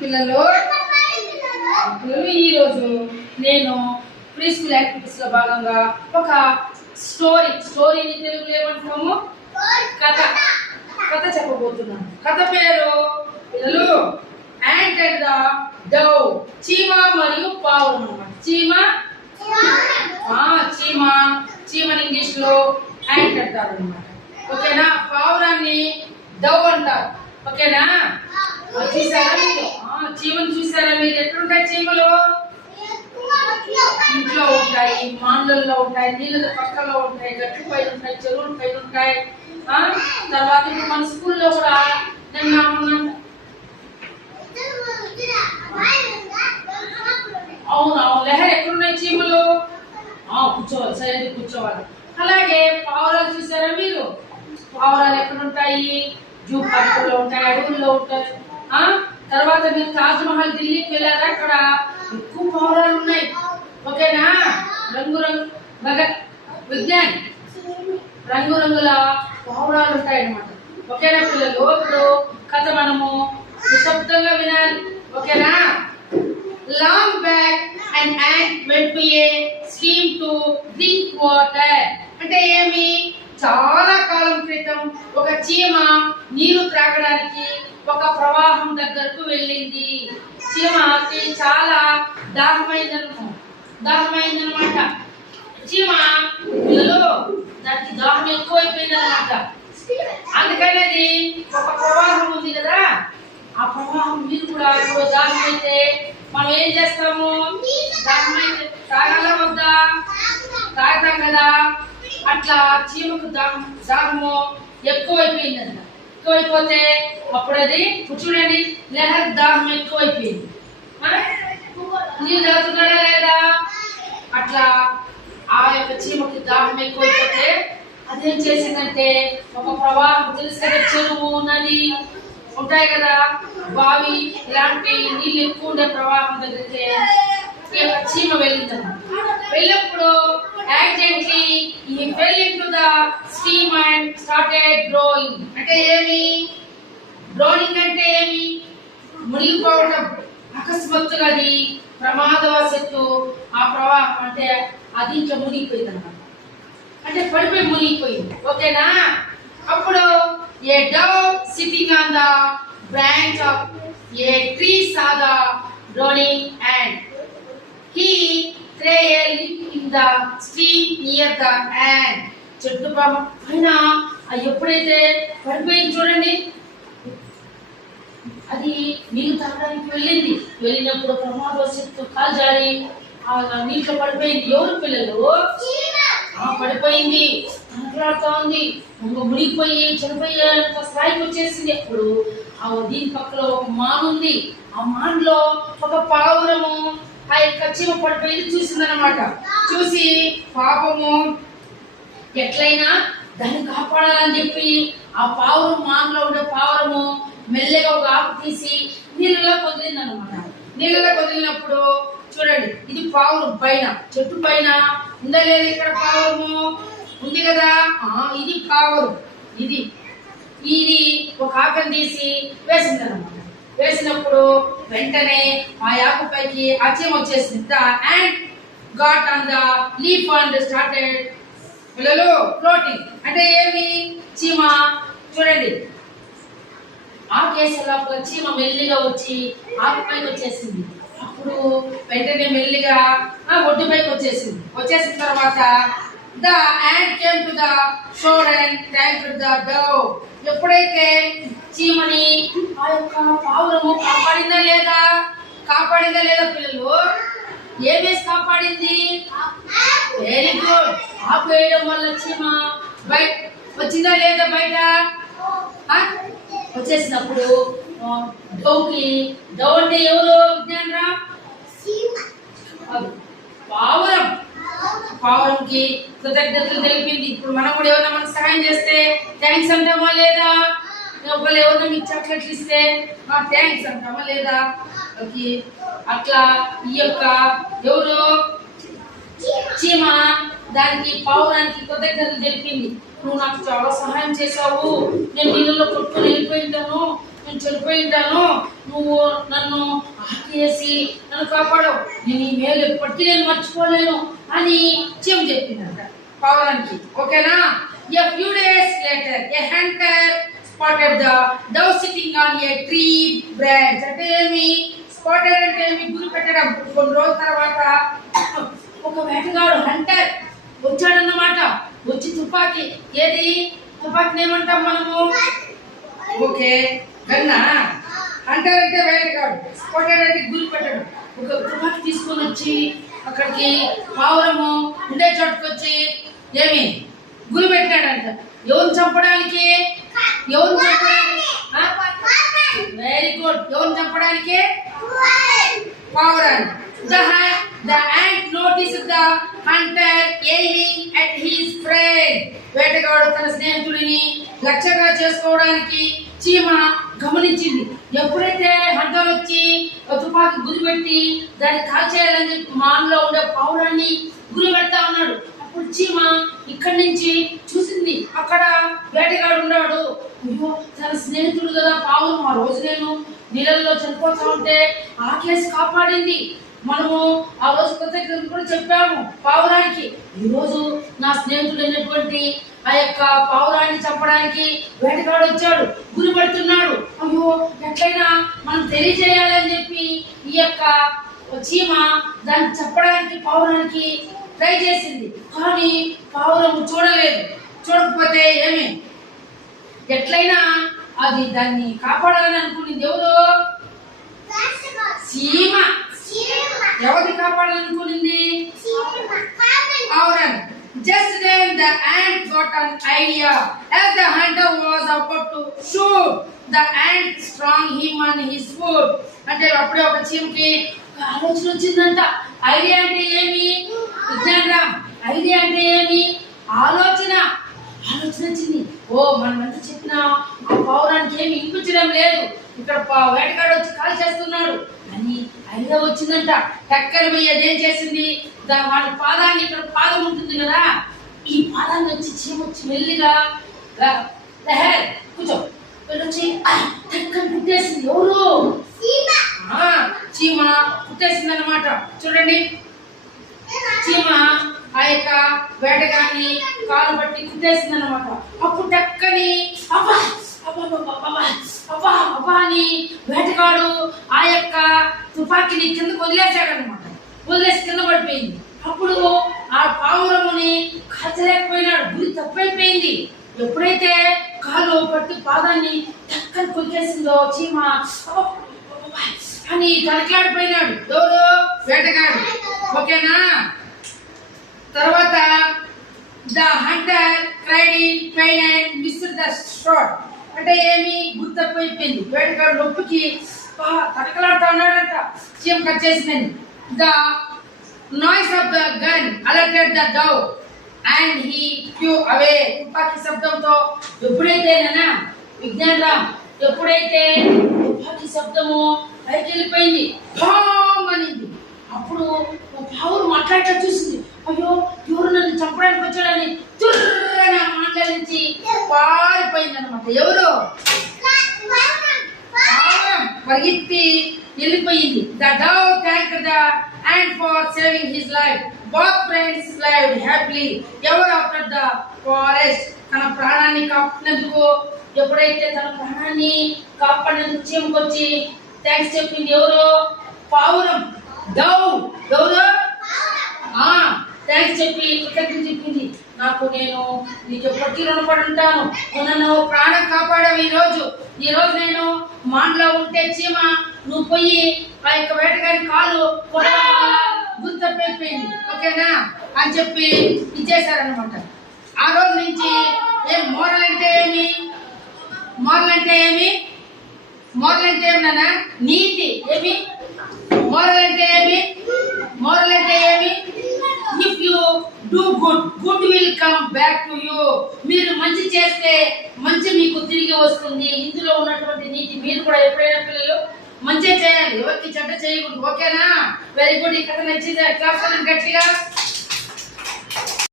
పిల్లలు ఈరోజు నేను ప్రీ స్కూల్ యాక్టివిటీస్ లో భాగంగా ఒక స్టోరీని తెలుగులో ఏమంటాము కథ చెప్పబోతున్నాను. కథ పేరు పిల్లలు యాంట్ అండ్ ద డవ్, చీమ మరియు పావురం అన్నమాట. చీమని ఇంగ్లీష్ లో యాంట్ అంటారు అన్నమాట. ఓకేనా? పావురాన్ని డవ్ అంటారు. ఓకేనా? చూసారా మీరు? చీమలు చూసారా మీరు? ఎట్లుంటాయి చీమలు? ఇంట్లో ఉంటాయి, మాండల్లో ఉంటాయి, నీళ్ళ పక్కలో ఉంటాయి, గట్టు పైన ఉంటాయి, చెరువుల పైన ఉంటాయి. తర్వాత ఇప్పుడు మన స్కూల్లో కూడా అవును లెహర్ ఎక్కడున్నాయి చీమలు? కూర్చోవాలి, సైలెంట్ కూర్చోవాలి. అలాగే పావురాలు చూసారా మీరు? పావురాలు ఎక్కడుంటాయి? జూ పార్కుల్లో ఉంటాయి, అడవుల్లో ఉంటాయి. తర్వాత మీరు తాజ్ మహల్ ఢిల్లీకి వెళ్ళారా? అక్కడ ఎక్కువ పావురాలు ఉన్నాయి. ఓకేనా? విజ్ఞాన్ రంగురంగుల పావురాలు ఉంటాయి అన్నమాట. ఓకేనా పిల్లలు? ఇప్పుడు కథ మనము నిశ్శబ్దంగా వినాలి. ఓకేనా? Long back an ant went to a stream to drink water. అంటే ఏమి? చాలా కాలం క్రితం ఒక చీమ నీరు త్రాగడానికి ఒక ప్రవాహం దగ్గరకు వెళ్ళింది. చీమకి చాలా దాహమైందనమాట. చీమ పిల్లలు దానికి దాహం ఎక్కువైపోయిందనమాట. అందుకని అది ఒక ప్రవాహం ఉంది కదా, ఆ ప్రవాహం మీరు కూడా ఇప్పుడు దాహం అయితే మనం ఏం చేస్తాము? దాహమైతే తాగాలా వద్దా? తాగుతాం కదా. అట్లా చీమకు దాహము ఎక్కువైపోయిందంట. ఎక్కువైపోతే అప్పుడు అది చూడండి, లెహర్ దాహం ఎక్కువైపోయింది. నీళ్ళు తాగుతున్నారా లేదా? అట్లా ఆ యొక్క చీమకి దాహం ఎక్కువైపోతే అదేం చేసిందంటే ఒక ప్రవాహం, తెలుసు కదా, చెరువు నది ఉంటాయి కదా, బావి, ఇలాంటి నీళ్ళు ఎక్కువ ఉండే ప్రవాహం దగ్గరికి ఈ యొక్క చీమ వెళ్ళిందన్నమాట. వెళ్ళినప్పుడు accidentally he fell into the stream and started drowning. అంటే ఏమి? డ్రౌనింగ్ అంటే ఏమి? మునిగిపోవడం. అకస్మాత్తుగా అది ప్రమాదవశాత్తు ఆ ప్రవాహం అంటే అది ఇంకా మునిగిపోయింది అన్నమాట. అంటే పడిపోయి మునిగిపోయింది. ఓకేనా? అప్పుడు a dove sitting on the branch of a tree saw the drowning ant. He threw a leaf in the stream near the ant. చెట్టు పైన ఎప్పుడైతే పడిపోయింది చూడండి, అది నీళ్ళు తాగడానికి వెళ్ళినప్పుడు ప్రమాదవశాత్తు కాలు జారి ఆ నీటిలో పడిపోయింది. ఎవరు పిల్లలు? పడిపోయింది, మాట్లాడుతూ ఉంది, మునిగిపోయి చనిపోయే స్థాయికి వచ్చేసింది. అప్పుడు దీని పక్కలో ఒక మాన్ ఉంది. ఆ మాన్లో ఒక పావురము ఆ యొక్క చీమ పడిపోయింది చూసిందనమాట. చూసి పాపము ఎట్లయినా దాన్ని కాపాడాలని చెప్పి ఆ పావురం, మాన్లో ఉండే పావురము మెల్లగా ఒక ఆకు తీసి నీళ్ళలో వదిలిందనమాట. నీళ్ళలో వదిలినప్పుడు చూడండి, ఇది పావురం పైన, చెట్టు పైన ఉందా లేదా? ఇక్కడ పావురము ఉంది కదా, ఇది పావురం. ఇది ఒక ఆకని తీసి వేసిందనమాట. వేసినప్పుడు వెంటనే ఆ ఆకు పైకి ఆ చీమ వచ్చేసింది. The ant got on the leaf and started floating. అంటే ఏమి? చీమ చూడండి, ఆ కేసు లోపల చీమ మెల్లిగా వచ్చి ఆకు పైకి వచ్చేసింది. అప్పుడు వెంటనే మెల్లిగా ఒడ్డు పైకి వచ్చేసింది. వచ్చేసిన తర్వాత the ant came to the shore and thanked the dove. ఎప్పుడైతే చీమని ఆ యొక్క పావురము కాపాడిందా లేదా పిల్లలు? ఏమేసి కాపాడింది? Very good. ఆకు వేయడం వల్ల చీమ బయట వచ్చిందా లేదా? బయట వచ్చేసినప్పుడు డవ్ అంటే ఎవరు? విజ్ఞానరా? పావురంకి కృతజ్ఞతలు తెలిపింది. ఇప్పుడు మనం కూడా ఎవరైనా మనకు సహాయం చేస్తే థ్యాంక్స్ అంటామా లేదా? ఒకళ్ళు ఎవరైనా మీకు చాక్లెట్లు ఇస్తే థ్యాంక్స్ అంటామా లేదా? అట్లా ఈ యొక్క ఎవరు? చీమ దానికి పావురానికి కృతజ్ఞతలు తెలిపింది. నువ్వు నాకు చాలా సహాయం చేశావు, నేను నీళ్ళలో కొట్టుకొని వెళ్ళిపోయి ఉంటాను, నేను చనిపోయి ఉంటాను, నువ్వు నన్ను ఆకేసి నన్ను కాపాడవు, నేను ఈ మేలు ఎప్పటికీ నేను మర్చిపోలేను అని చీమ చెప్పిందంట పావురానికి. ఓకేనా? A few days later, a hunter spotted the dove sitting on a tree branch. అంటే ఏమి స్పాటెడ్ అంటే ఏమి గురి పెట్టడం. కొన్ని రోజుల తర్వాత ఒక వేటగాడు హంటర్ వచ్చాడన్నమాట. వచ్చి తుపాకీ, ఏది తుపాకీని ఏమంటాం మనము? ఓకే, గన్నా. హంటర్ అంటే వేటగాడు, స్పాటెడ్ అంటే గురి పెట్టడం. ఒక తుపాకీ తీసుకొని వచ్చి అక్కడికి పావురము ఉండే చోటుకు వచ్చి ఏమి గురి పెట్టాడంట. ఎవరు చంపడానికి? Very good. ఎవరు చంపడానికి? పావురాన్ని. The ant noticed the hunter aiming at his friend. వేటగాడు తన స్నేహితుడిని లక్ష్యంగా చేసుకోవడానికి చీమ గమనించింది. ఎప్పుడైతే హంటర్ వచ్చి తుపాకీ గురిపెట్టి దాన్ని కాల్చేయాలని చెప్పి మాన్లో ఉండే పావురాన్ని గురి పెడతా ఉన్నాడు. అప్పుడు చీమ ఇక్కడి నుంచి చూసింది, అక్కడ వేటగాడు ఉన్నాడు. అయ్యో, తన స్నేహితుడు కదా పావురం, ఆ రోజు నేను నీళ్ళల్లో చనిపోతా ఉంటే ఆకేసి కాపాడింది. మనము ఆ రోజు కృతజ్ఞతలు కూడా చెప్పాము పావురానికి. ఈరోజు నా స్నేహితుడు అయినటువంటి ఆ యొక్క పావురాన్ని చంపడానికి వేటగాడు వచ్చాడు, గురి పెడుతున్నాడు. అయ్యో, ఎట్లయినా మనం తెలియజేయాలని చెప్పి ఈ యొక్క చీమ దాన్ని చెప్పడానికి పావురానికి ట్రై చేసింది. కానీ పావురం చూడలేదు. చూడకపోతే ఏమి, ఎట్లయినా అది దాన్ని కాపాడాలని అనుకునింది. ఎవరు? చీమ. ఎవరిని కాపాడాలనుకునింది? పావురం. Just then the ant got an idea. As the hunter was about to shoot, the ant strung him on his foot. అంటే అప్పుడే ఒక చీమకి ఆలోచన వచ్చిందంట. ఐడియా అంటే ఏమి? విజ్ఞానరామ్, ఐడియా అంటే ఏమి? ఆలోచన వచ్చింది. ఓ, మనమంతా చెప్పినా ఆ పావురానికి ఏమి వినిపించడం లేదు, ఇక్కడ వేటగాడు వచ్చి కాల్ చేస్తున్నాడు అని ఐడియా వచ్చిందంట. టక్కన పోయి అదేం చేసింది, వాటి పాదాన్ని, ఇక్కడ పాదం ఉంటుంది కదా, ఈ పాదాన్ని వచ్చి చీమ వచ్చి మెల్లిగా కూర్చో వచ్చి టక్కన కుట్టేసింది. ఎవరు? చీమ కుట్టేసింది అన్నమాట. చూడండి, చీమ ఆ యొక్క వేటగాన్ని కాలు పట్టి కుట్టేసింది అన్నమాట. అప్పుడు టక్కని అబ్బా అని వేటగాడు ఆ యొక్క తుపాకీని కిందకు వదిలేశాడనమాట. వదిలేసి కింద పడిపోయింది. అప్పుడు ఆ పావురముని కాల్చలేకపోయినాడు, గురి తప్పైపోయింది. ఎప్పుడైతే కాలు పట్టి పాదాన్ని టక్కని కొరికేసిందో చీమ అని తనకలాడిపోయినాడు. ఎవరు? వేటగాడు. ఓకేనా? తర్వాత the Hunter cried in pain and missed the shot. అంటే ఏమి, గురి తప్పైపోయింది. వేటగాడు నొప్పికి తనకలాడుతా ఉన్నాడంట, చీమ కట్ చేసిందని. The noise of the gun alerted the Dove and he flu అవే. తుపాకీ శబ్దంతో ఎప్పుడైతే విజ్ఞానరామ్, ఎప్పుడైతే తుపాకీ శబ్దము పైకి వెళ్ళిపోయింది, అనింది. అప్పుడు పావురు మాట్లాడటం చూసింది. అయ్యో, ఎవరు నన్ను చంపడానికి వచ్చాడని తుర్రని ఆ మాటల నుంచి పారిపోయింది అనమాట. ఎవరు? పావురం పరిగెత్తి వెళ్ళిపోయింది. The dove thanked the ant for saving his life. Both friends lived happily ever after the forest. తన ప్రాణాన్ని కాపాడినందుకు, ఎప్పుడైతే తన ప్రాణాన్ని కాపాడినందుకు చీమకొచ్చి థ్యాంక్స్ చెప్పింది. ఎవరు? పావురం. డవ్ ఎవరు? థ్యాంక్స్ చెప్పి కృతజ్ఞత చెప్పింది. నేను నీకు ఎప్పటికీ రుణపడి ఉంటాను, నన్ను ప్రాణం కాపాడావు. ఈ రోజు నేను మాన్లో ఉంటే చీమ నువ్వు పోయి ఆ యొక్క వేటగారి కాలు గురి తప్పైపోయింది, ఓకేనా అని చెప్పి ఇచ్చేసారనమాట. ఆ రోజు నుంచి మోరల్ అంటే ఏమి? మోరల్ అంటే ఏమి? మోరల్ అంటే ఏమన్నా? నీతి. ఏమి మోరల్ అంటే ఏమి? మోరల్ అంటే ఏమి? If you do good, good will come back to you. మీరు మంచి చేస్తే మంచి మీకు తిరిగి వస్తుంది. ఇందులో ఉన్నటువంటి నీతి మీరు కూడా ఎప్పుడైనా పిల్లలు మంచి చేయాలి, ఎవరికి చెడ్డ చేయకూడదు, ఓకేనా? Very good. ఈ కథ నచ్చింది, క్లాస్ గట్టిగా